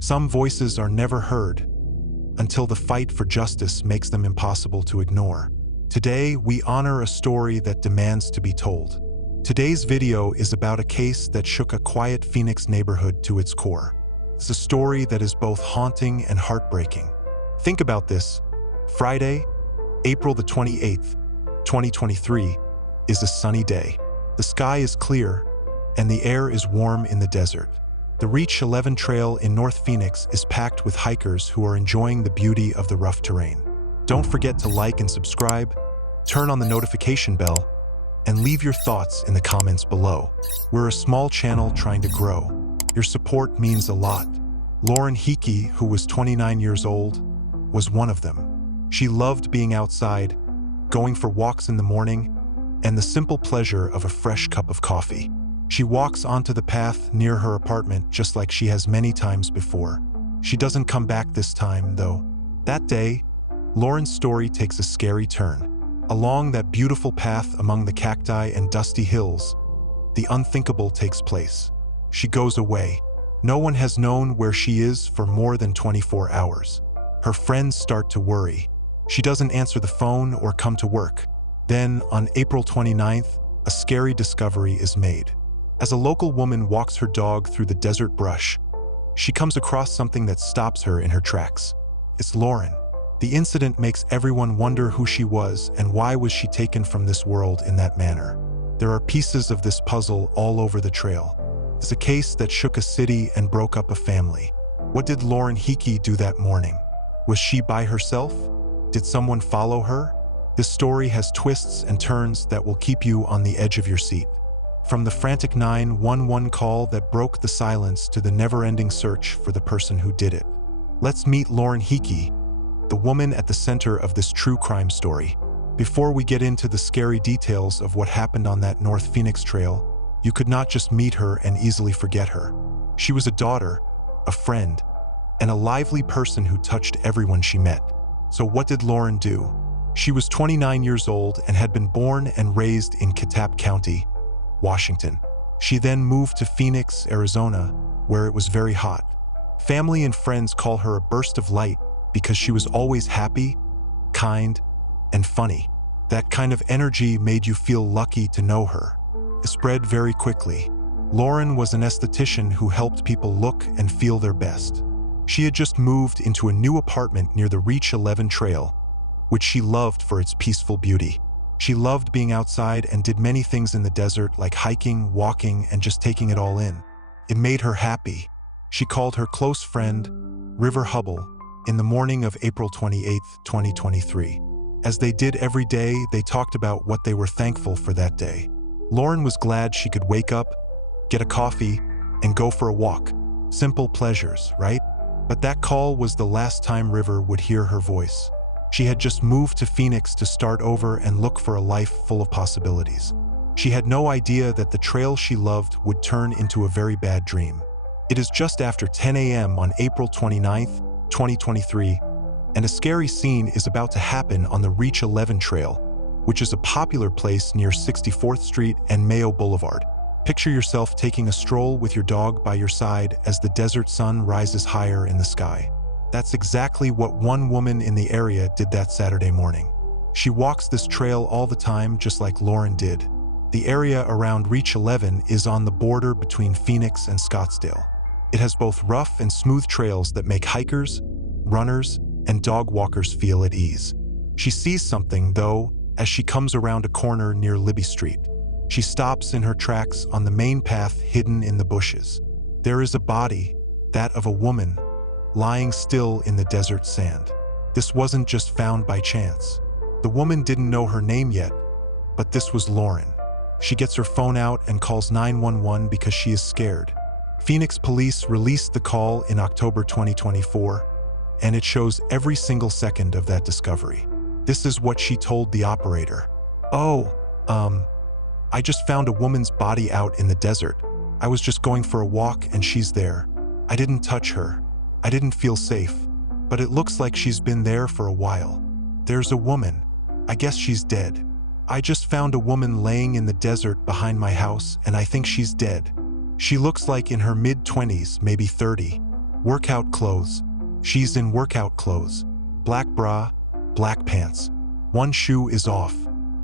Some voices are never heard until the fight for justice makes them impossible to ignore. Today, we honor a story that demands to be told. Today's video is about a case that shook a quiet Phoenix neighborhood to its core. It's a story that is both haunting and heartbreaking. Think about this. Friday, April the 28th, 2023, is a sunny day. The sky is clear, and the air is warm in the desert. The Reach 11 Trail in North Phoenix is packed with hikers who are enjoying the beauty of the rough terrain. Don't forget to like and subscribe, turn on the notification bell, and leave your thoughts in the comments below. We're a small channel trying to grow. Your support means a lot. Lauren Heike, who was 29 years old, was one of them. She loved being outside, going for walks in the morning, and the simple pleasure of a fresh cup of coffee. She walks onto the path near her apartment just like she has many times before. She doesn't come back this time, though. That day, Lauren's story takes a scary turn. Along that beautiful path among the cacti and dusty hills, the unthinkable takes place. She goes away. No one has known where she is for more than 24 hours. Her friends start to worry. She doesn't answer the phone or come to work. Then, on April 29th, a scary discovery is made. As a local woman walks her dog through the desert brush, she comes across something that stops her in her tracks. It's Lauren. The incident makes everyone wonder who she was and why was she taken from this world in that manner. There are pieces of this puzzle all over the trail. It's a case that shook a city and broke up a family. What did Lauren Heike do that morning? Was she by herself? Did someone follow her? This story has twists and turns that will keep you on the edge of your seat. From the frantic 911 call that broke the silence to the never-ending search for the person who did it. Let's meet Lauren Heike, the woman at the center of this true crime story. Before we get into the scary details of what happened on that North Phoenix trail, you could not just meet her and easily forget her. She was a daughter, a friend, and a lively person who touched everyone she met. So what did Lauren do? She was 29 years old and had been born and raised in Catap County, Washington. She then moved to Phoenix, Arizona, where it was very hot. Family and friends call her a burst of light because she was always happy, kind, and funny. That kind of energy made you feel lucky to know her. It spread very quickly. Lauren was an esthetician who helped people look and feel their best. She had just moved into a new apartment near the Reach 11 Trail, which she loved for its peaceful beauty. She loved being outside and did many things in the desert like hiking, walking, and just taking it all in. It made her happy. She called her close friend, River Hubble, in the morning of April 28, 2023. As they did every day, they talked about what they were thankful for that day. Lauren was glad she could wake up, get a coffee, and go for a walk. Simple pleasures, right? But that call was the last time River would hear her voice. She had just moved to Phoenix to start over and look for a life full of possibilities. She had no idea that the trail she loved would turn into a very bad dream. It is just after 10 a.m. on April 29th, 2023, and a scary scene is about to happen on the Reach 11 Trail, which is a popular place near 64th Street and Mayo Boulevard. Picture yourself taking a stroll with your dog by your side as the desert sun rises higher in the sky. That's exactly what one woman in the area did that Saturday morning. She walks this trail all the time just like Lauren did. The area around Reach 11 is on the border between Phoenix and Scottsdale. It has both rough and smooth trails that make hikers, runners, and dog walkers feel at ease. She sees something, though, as she comes around a corner near Libby Street. She stops in her tracks on the main path hidden in the bushes. There is a body, that of a woman, lying still in the desert sand. This wasn't just found by chance. The woman didn't know her name yet, but this was Lauren. She gets her phone out and calls 911 because she is scared. Phoenix police released the call in October 2024, and it shows every single second of that discovery. This is what she told the operator. I just found a woman's body out in the desert. I was just going for a walk and she's there. I didn't touch her. I didn't feel safe, but it looks like she's been there for a while. There's a woman. I guess she's dead. I just found a woman laying in the desert behind my house and I think she's dead. She looks like in her mid-20s, maybe 30. Workout clothes. She's in workout clothes. Black bra, black pants. One shoe is off.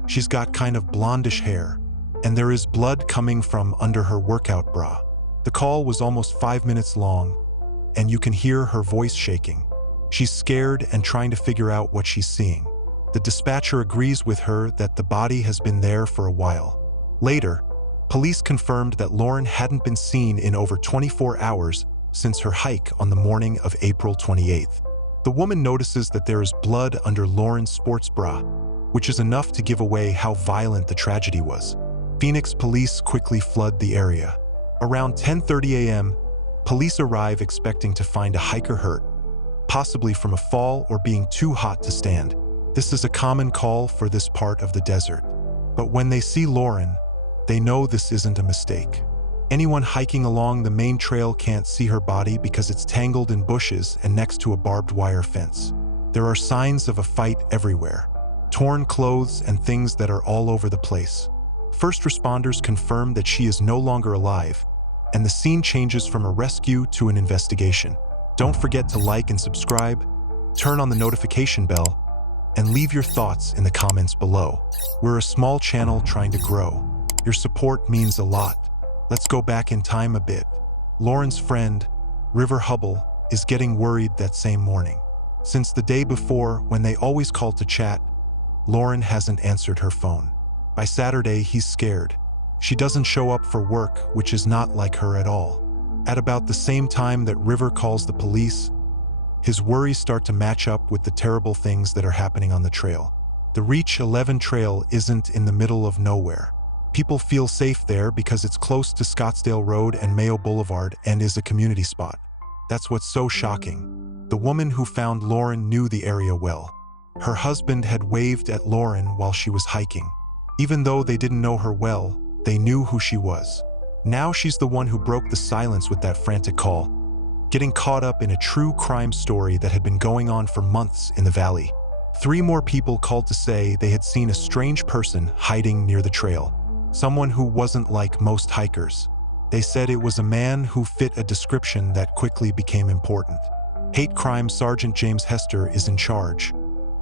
She's got kind of blondish hair, and there is blood coming from under her workout bra. The call was almost 5 minutes long, and you can hear her voice shaking. She's scared and trying to figure out what she's seeing. The dispatcher agrees with her that the body has been there for a while. Later, police confirmed that Lauren hadn't been seen in over 24 hours since her hike on the morning of April 28th. The woman notices that there is blood under Lauren's sports bra, which is enough to give away how violent the tragedy was. Phoenix police quickly flood the area. Around 10:30 a.m., police arrive expecting to find a hiker hurt, possibly from a fall or being too hot to stand. This is a common call for this part of the desert. But when they see Lauren, they know this isn't a mistake. Anyone hiking along the main trail can't see her body because it's tangled in bushes and next to a barbed wire fence. There are signs of a fight everywhere, torn clothes and things that are all over the place. First responders confirm that she is no longer alive, and the scene changes from a rescue to an investigation. Don't forget to like and subscribe, turn on the notification bell, and leave your thoughts in the comments below. We're a small channel trying to grow. Your support means a lot. Let's go back in time a bit. Lauren's friend, River Hubble, is getting worried that same morning. Since the day before, when they always called to chat, Lauren hasn't answered her phone. By Saturday, he's scared. She doesn't show up for work, which is not like her at all. At about the same time that River calls the police, his worries start to match up with the terrible things that are happening on the trail. The Reach 11 trail isn't in the middle of nowhere. People feel safe there because it's close to Scottsdale Road and Mayo Boulevard and is a community spot. That's what's so shocking. The woman who found Lauren knew the area well. Her husband had waved at Lauren while she was hiking. Even though they didn't know her well, they knew who she was. Now she's the one who broke the silence with that frantic call, getting caught up in a true crime story that had been going on for months in the valley. 3 more people called to say they had seen a strange person hiding near the trail. Someone who wasn't like most hikers. They said it was a man who fit a description that quickly became important. Hate Crime Sergeant James Hester is in charge,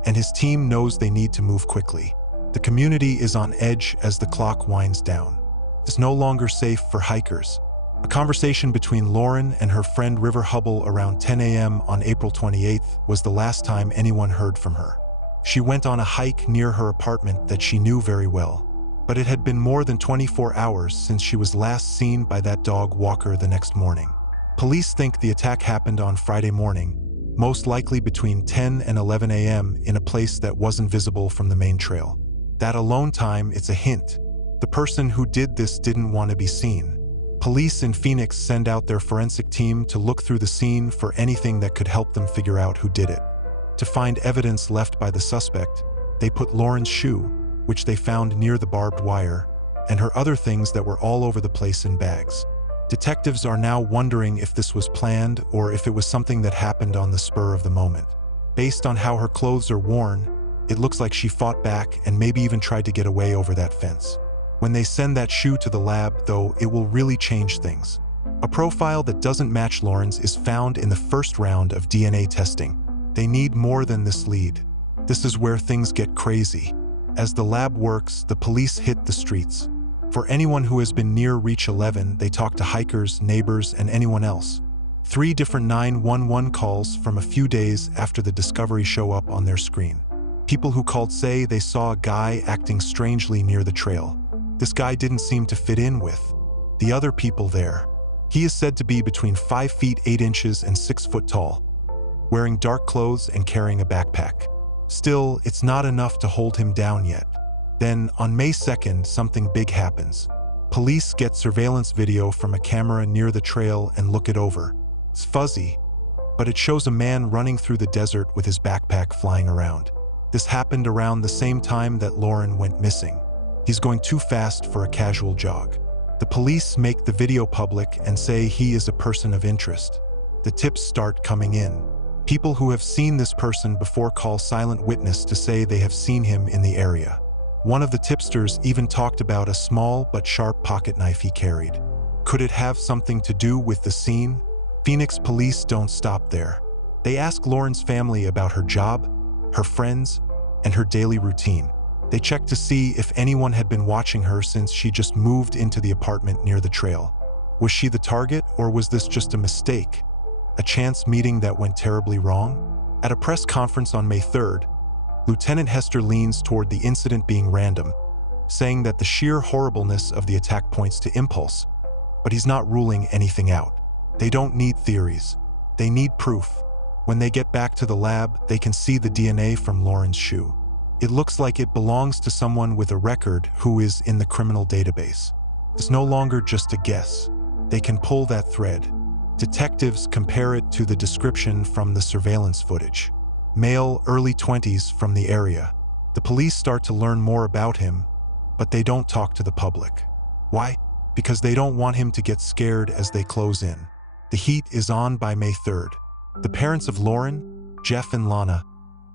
and his team knows they need to move quickly. The community is on edge as the clock winds down. It's no longer safe for hikers. A conversation between Lauren and her friend River Hubble around 10 a.m. on April 28th was the last time anyone heard from her. She went on a hike near her apartment that she knew very well. But it had been more than 24 hours since she was last seen by that dog walker the next morning. Police think the attack happened on Friday morning, most likely between 10 and 11 a.m. in a place that wasn't visible from the main trail. That alone time, it's a hint. The person who did this didn't want to be seen. Police in Phoenix send out their forensic team to look through the scene for anything that could help them figure out who did it. To find evidence left by the suspect, they put Lauren's shoe, which they found near the barbed wire, and her other things that were all over the place in bags. Detectives are now wondering if this was planned or if it was something that happened on the spur of the moment. Based on how her clothes are worn, it looks like she fought back and maybe even tried to get away over that fence. When they send that shoe to the lab, though, it will really change things. A profile that doesn't match Lauren's is found in the first round of DNA testing. They need more than this lead. This is where things get crazy. As the lab works, the police hit the streets. For anyone who has been near Reach 11, they talk to hikers, neighbors, and anyone else. 3 different 911 calls from a few days after the discovery show up on their screen. People who called say they saw a guy acting strangely near the trail. This guy didn't seem to fit in with the other people there. He is said to be between 5 feet 8 inches and 6 foot tall, wearing dark clothes and carrying a backpack. Still, it's not enough to hold him down yet. Then, on May 2nd, something big happens. Police get surveillance video from a camera near the trail and look it over. It's fuzzy, but it shows a man running through the desert with his backpack flying around. This happened around the same time that Lauren went missing. He's going too fast for a casual jog. The police make the video public and say he is a person of interest. The tips start coming in. People who have seen this person before call silent witness to say they have seen him in the area. One of the tipsters even talked about a small but sharp pocket knife he carried. Could it have something to do with the scene? Phoenix police don't stop there. They ask Lauren's family about her job, her friends, and her daily routine. They check to see if anyone had been watching her since she just moved into the apartment near the trail. Was she the target, or was this just a mistake? A chance meeting that went terribly wrong? At a press conference on May 3rd, Lieutenant Hester leans toward the incident being random, saying that the sheer horribleness of the attack points to impulse, but he's not ruling anything out. They don't need theories. They need proof. When they get back to the lab, they can see the DNA from Lauren's shoe. It looks like it belongs to someone with a record who is in the criminal database. It's no longer just a guess. They can pull that thread. Detectives compare it to the description from the surveillance footage. Male, early 20s from the area. The police start to learn more about him, but they don't talk to the public. Why? Because they don't want him to get scared as they close in. The heat is on by May 3rd. The parents of Lauren, Jeff and Lana,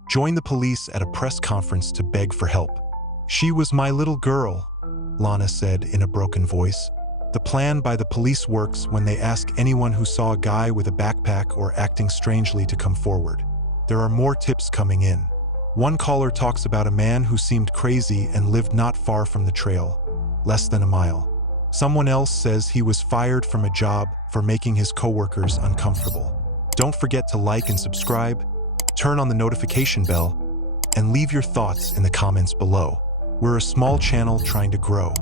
join the police at a press conference to beg for help. "She was my little girl," Lana said in a broken voice. The plan by the police works when they ask anyone who saw a guy with a backpack or acting strangely to come forward. There are more tips coming in. One caller talks about a man who seemed crazy and lived not far from the trail, less than a mile. Someone else says he was fired from a job for making his coworkers uncomfortable. Don't forget to like and subscribe, turn on the notification bell, and leave your thoughts in the comments below. We're a small channel trying to grow.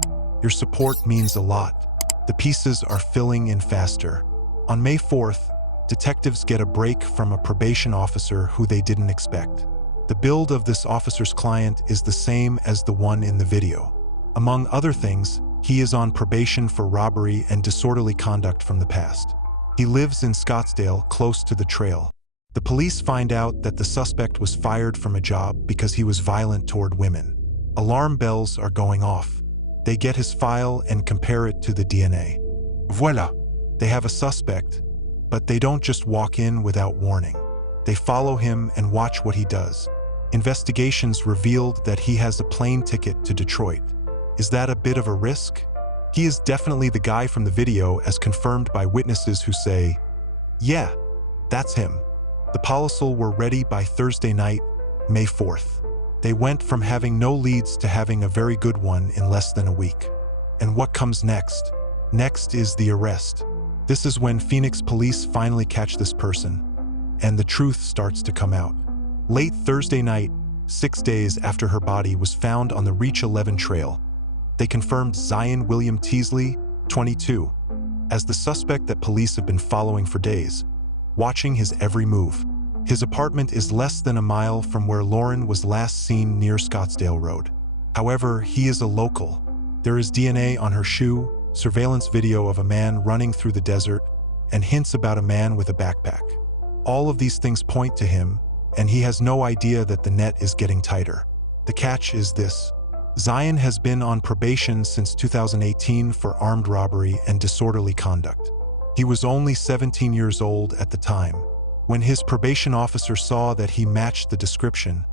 Your support means a lot. The pieces are filling in faster. On May 4th, detectives get a break from a probation officer who they didn't expect. The build of this officer's client is the same as the one in the video. Among other things, he is on probation for robbery and disorderly conduct from the past. He lives in Scottsdale, close to the trail. The police find out that the suspect was fired from a job because he was violent toward women. Alarm bells are going off. They get his file and compare it to the DNA. Voila! They have a suspect, but they don't just walk in without warning. They follow him and watch what he does. Investigations revealed that he has a plane ticket to Detroit. Is that a bit of a risk? He is definitely the guy from the video, as confirmed by witnesses who say, "Yeah, that's him." The police were ready by Thursday night, May 4th. They went from having no leads to having a very good one in less than a week. And what comes next? Next is the arrest. This is when Phoenix police finally catch this person, and the truth starts to come out. Late Thursday night, 6 days after her body was found on the Reach 11 trail, they confirmed Zion William Teasley, 22, as the suspect that police have been following for days, watching his every move. His apartment is less than a mile from where Lauren was last seen near Scottsdale Road. However, he is a local. There is DNA on her shoe, surveillance video of a man running through the desert, and hints about a man with a backpack. All of these things point to him, and he has no idea that the net is getting tighter. The catch is this: Zion has been on probation since 2018 for armed robbery and disorderly conduct. He was only 17 years old at the time. When his probation officer saw that he matched the description,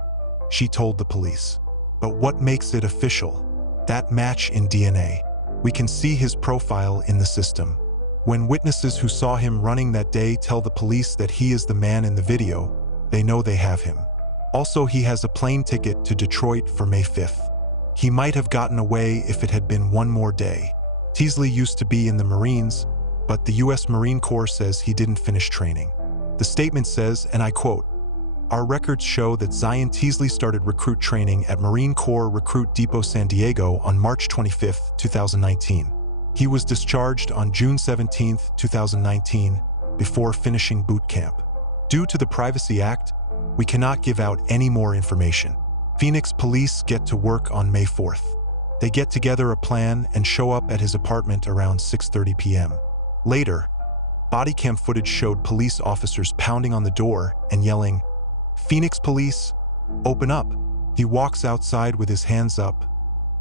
she told the police. But what makes it official? That match in DNA. We can see his profile in the system. When witnesses who saw him running that day tell the police that he is the man in the video, they know they have him. Also, he has a plane ticket to Detroit for May 5th. He might have gotten away if it had been one more day. Teasley used to be in the Marines, but the U.S. Marine Corps says he didn't finish training. The statement says, and I quote, "Our records show that Zion Teasley started recruit training at Marine Corps Recruit Depot San Diego on March 25, 2019. He was discharged on June 17, 2019, before finishing boot camp. Due to the Privacy Act, we cannot give out any more information." Phoenix police get to work on May 4th. They get together a plan and show up at his apartment around 6:30 p.m. Later, body cam footage showed police officers pounding on the door and yelling, "Phoenix police, open up." He walks outside with his hands up,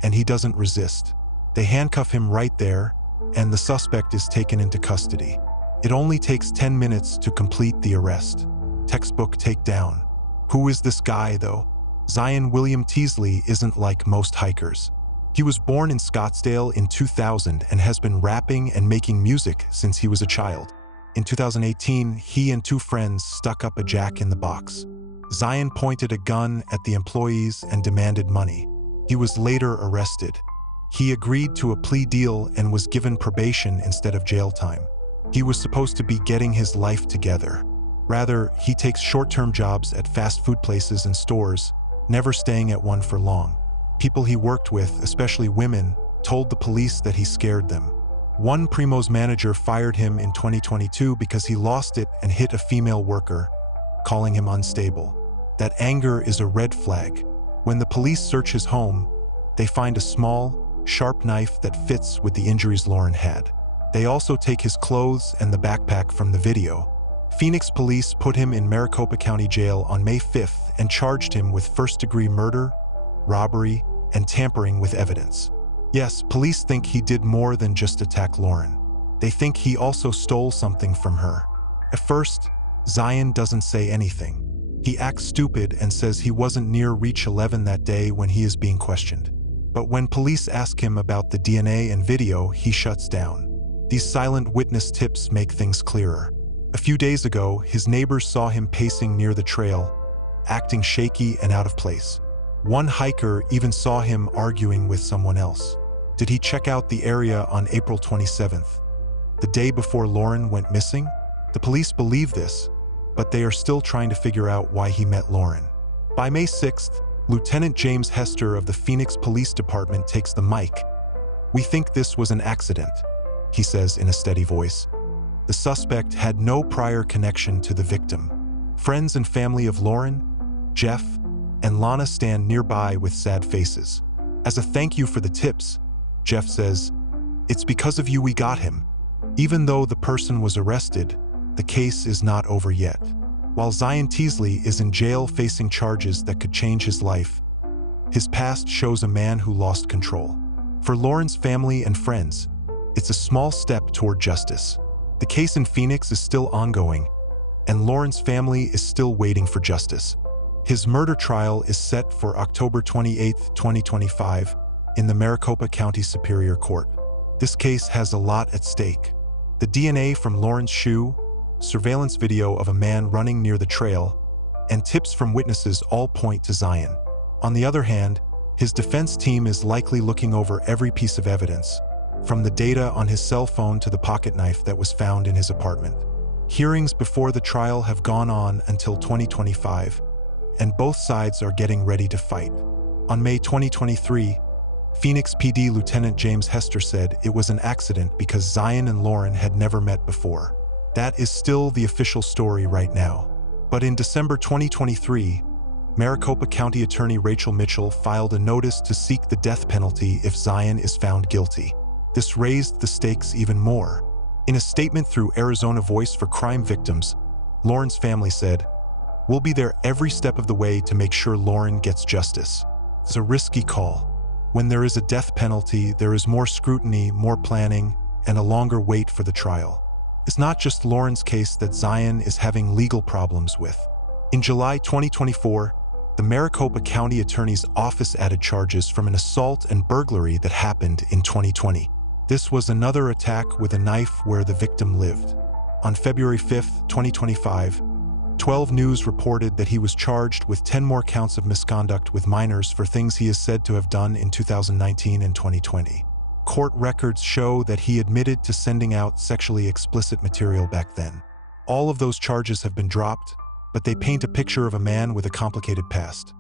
and he doesn't resist. They handcuff him right there, and the suspect is taken into custody. It only takes 10 minutes to complete the arrest. Textbook takedown. Who is this guy, though? Zion William Teasley isn't like most hikers. He was born in Scottsdale in 2000 and has been rapping and making music since he was a child. In 2018, he and two friends stuck up a jack-in-the-box. Zion pointed a gun at the employees and demanded money. He was later arrested. He agreed to a plea deal and was given probation instead of jail time. He was supposed to be getting his life together. Rather, he takes short-term jobs at fast food places and stores, never staying at one for long. People he worked with, especially women, told the police that he scared them. One Primo's manager fired him in 2022 because he lost it and hit a female worker, calling him unstable. That anger is a red flag. When the police search his home, they find a small, sharp knife that fits with the injuries Lauren had. They also take his clothes and the backpack from the video. Phoenix police put him in Maricopa County Jail on May 5th and charged him with first-degree murder, robbery, and tampering with evidence. Yes, police think he did more than just attack Lauren. They think he also stole something from her. At first, Zion doesn't say anything. He acts stupid and says he wasn't near Reach 11 that day when he is being questioned. But when police ask him about the DNA and video, he shuts down. These silent witness tips make things clearer. A few days ago, his neighbors saw him pacing near the trail, acting shaky and out of place. One hiker even saw him arguing with someone else. Did he check out the area on April 27th, the day before Lauren went missing? The police believe this, but they are still trying to figure out why he met Lauren. By May 6th, Lieutenant James Hester of the Phoenix Police Department takes the mic. "We think this was an accident," he says in a steady voice. The suspect had no prior connection to the victim. Friends and family of Lauren, Jeff, and Lana stand nearby with sad faces. As a thank you for the tips, Jeff says, "It's because of you we got him." Even though the person was arrested, the case is not over yet. While Zion Teasley is in jail facing charges that could change his life, his past shows a man who lost control. For Lauren's family and friends, it's a small step toward justice. The case in Phoenix is still ongoing, and Lauren's family is still waiting for justice. His murder trial is set for October 28, 2025, in the Maricopa County Superior Court. This case has a lot at stake. The DNA from Lauren's shoe, surveillance video of a man running near the trail, and tips from witnesses all point to Zion. On the other hand, his defense team is likely looking over every piece of evidence, from the data on his cell phone to the pocket knife that was found in his apartment. Hearings before the trial have gone on until 2025, and both sides are getting ready to fight. On May 2023, Phoenix PD Lieutenant James Hester said it was an accident because Zion and Lauren had never met before. That is still the official story right now. But in December 2023, Maricopa County Attorney Rachel Mitchell filed a notice to seek the death penalty if Zion is found guilty. This raised the stakes even more. In a statement through Arizona Voice for Crime Victims, Lauren's family said, "We'll be there every step of the way to make sure Lauren gets justice." It's a risky call. When there is a death penalty, there is more scrutiny, more planning, and a longer wait for the trial. It's not just Lauren's case that Zion is having legal problems with. In July 2024, the Maricopa County Attorney's Office added charges from an assault and burglary that happened in 2020. This was another attack with a knife where the victim lived. On February 5, 2025, 12 News reported that he was charged with 10 more counts of misconduct with minors for things he is said to have done in 2019 and 2020. Court records show that he admitted to sending out sexually explicit material back then. All of those charges have been dropped, but they paint a picture of a man with a complicated past.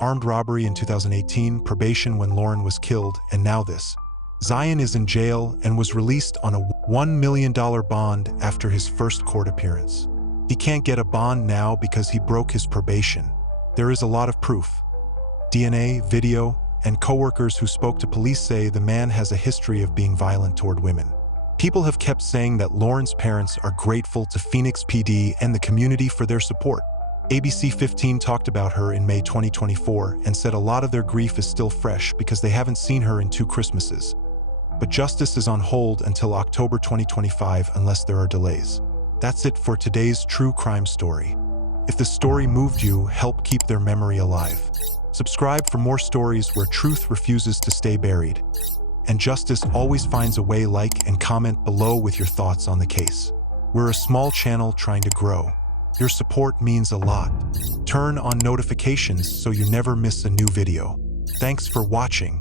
Armed robbery in 2018, probation when Lauren was killed, and now this. Zion is in jail and was released on a $1 million bond after his first court appearance. He can't get a bond now because he broke his probation. There is a lot of proof. DNA, video, and coworkers who spoke to police say the man has a history of being violent toward women. People have kept saying that Lauren's parents are grateful to Phoenix PD and the community for their support. ABC 15 talked about her in May 2024 and said a lot of their grief is still fresh because they haven't seen her in 2 Christmases. But justice is on hold until October 2025 unless there are delays. That's it for today's true crime story. If the story moved you, help keep their memory alive. Subscribe for more stories where truth refuses to stay buried. And justice always finds a way. Like and comment below with your thoughts on the case. We're a small channel trying to grow. Your support means a lot. Turn on notifications so you never miss a new video. Thanks for watching.